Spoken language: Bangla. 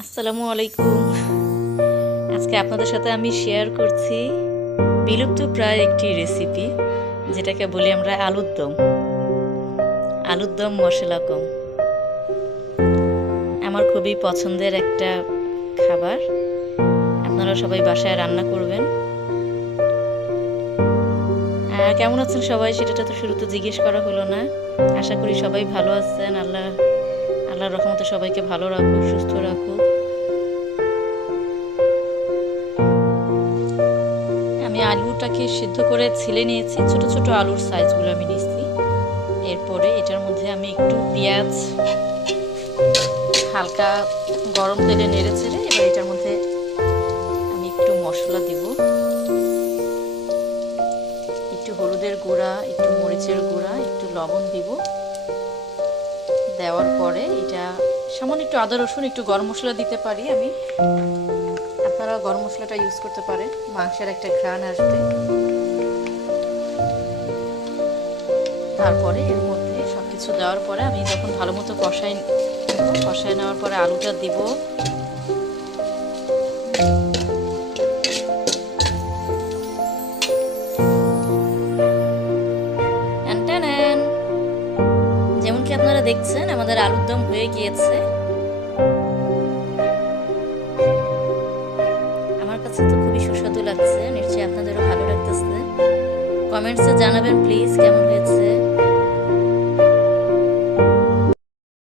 আসসালামু আলাইকুম। আজকে আপনাদের সাথে আমি শেয়ার করছি বিলুপ্ত প্রায় একটি রেসিপি, যেটাকে বলি আমরা আলুর দম। আলুর দম মশলা কম আমার খুবই পছন্দের একটা খাবার। আপনারা সবাই বাসায় রান্না করবেন। কেমন আছেন সবাই, সেটা তো শুরুতে জিজ্ঞেস করা হলো না। আশা করি সবাই ভালো আছেন। আল্লাহর রহমতে সবাইকে ভালো রাখুক, সুস্থ রাখুক। আমি আলুটাকে সিদ্ধ করে ছিলে নিয়েছি, ছোট ছোট আলুর সাইজগুলো আমি নিয়েছি। এরপরে এটার মধ্যে আমি একটু পেঁয়াজ হালকা গরম তেলে নেড়ে চেড়ে এবার এটার মধ্যে আমি একটু মশলা দিব। একটু হলুদের গুঁড়া, একটু মরিচের গুঁড়া, একটু লবণ দিব। দেওয়ার পরে এটা সামান্য একটু আদা রসুন, একটু গরম মশলা দিতে পারি আমি। আপনারা গরম মশলাটা ইউজ করতে পারেন, মাংসের একটা ঘ্রাণ আসবে। তারপরে এর মধ্যে সব কিছু দেওয়ার পরে আমি যখন ভালো মতো কষাই নেওয়ার পরে আলুটা দিব। যেমন কি আপনারা দেখছেন, আমাদের আলুর দম হয়ে গিয়েছে। আমার কাছে তো খুবই সুস্বাদু লাগছে, নিশ্চয়ই আপনাদেরও ভালো লাগতেছে। কমেন্টসে জানাবেন প্লিজ কেমন হয়েছে।